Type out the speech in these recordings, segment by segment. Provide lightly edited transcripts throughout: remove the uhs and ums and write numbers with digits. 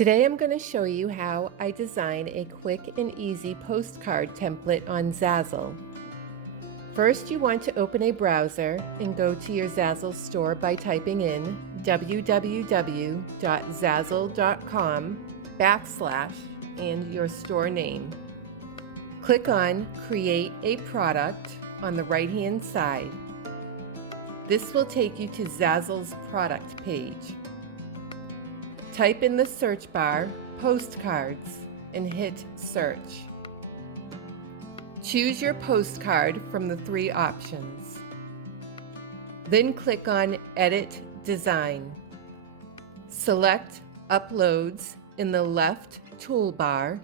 Today I'm going to show you how I design a quick and easy postcard template on Zazzle. First, you want to open a browser and go to your Zazzle store by typing in www.zazzle.com/ and your store name. Click on Create a Product on the right-hand side. This will take you to Zazzle's product page. Type in the search bar Postcards and hit Search. Choose your postcard from the three options. Then click on Edit Design. Select Uploads in the left toolbar.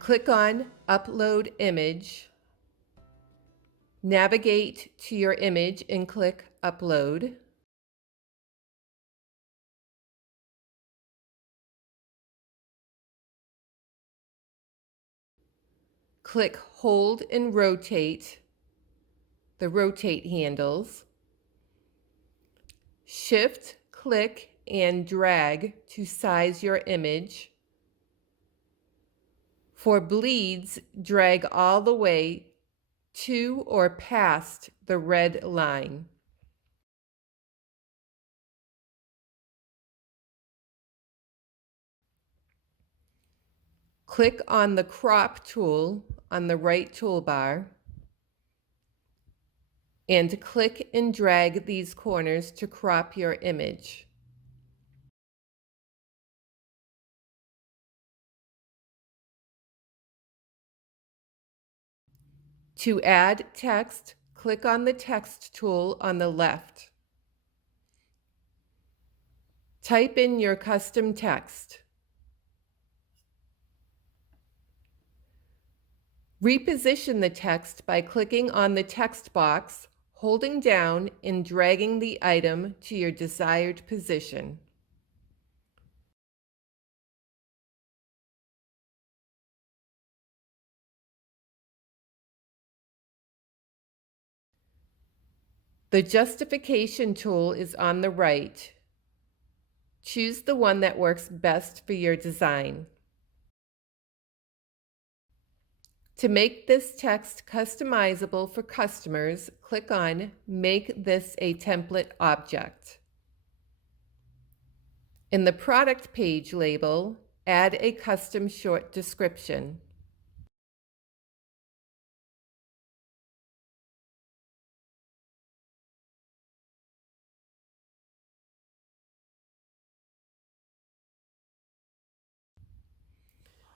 Click on Upload Image. Navigate to your image and click Upload. Click Hold and Rotate the rotate handles. Shift, click, and drag to size your image. For bleeds, drag all the way to or past the red line. Click on the Crop tool on the right toolbar and click and drag these corners to crop your image. To add text, click on the Text tool on the left. Type in your custom text. Reposition the text by clicking on the text box, holding down and dragging the item to your desired position. The justification tool is on the right. Choose the one that works best for your design. To make this text customizable for customers, click on Make this a template object. In the product page label, add a custom short description.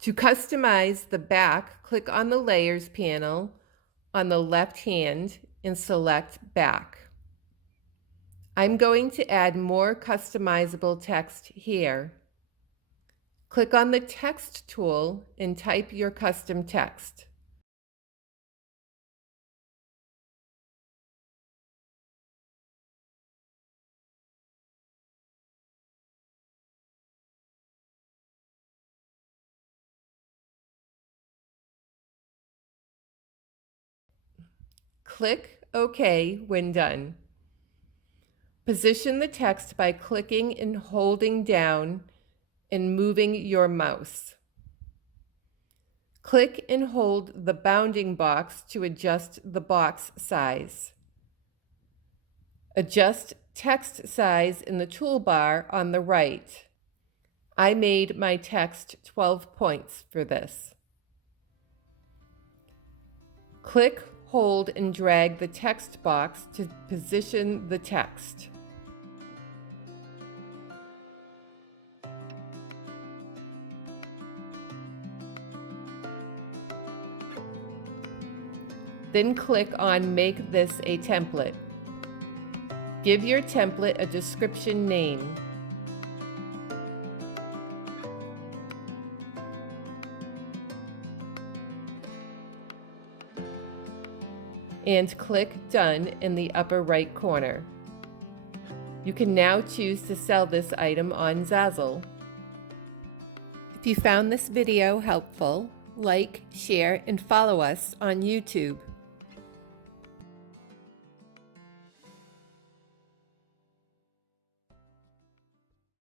To customize the back, click on the Layers panel on the left hand and select Back. I'm going to add more customizable text here. Click on the Text tool and type your custom text. Click OK when done. Position the text by clicking and holding down and moving your mouse. Click and hold the bounding box to adjust the box size. Adjust text size in the toolbar on the right. I made my text 12 points for this. Click, hold, and drag the text box to position the text. Then click on Make this a template. Give your template a description name. And click Done in the upper right corner. You can now choose to sell this item on Zazzle. If you found this video helpful, like, share, and follow us on YouTube.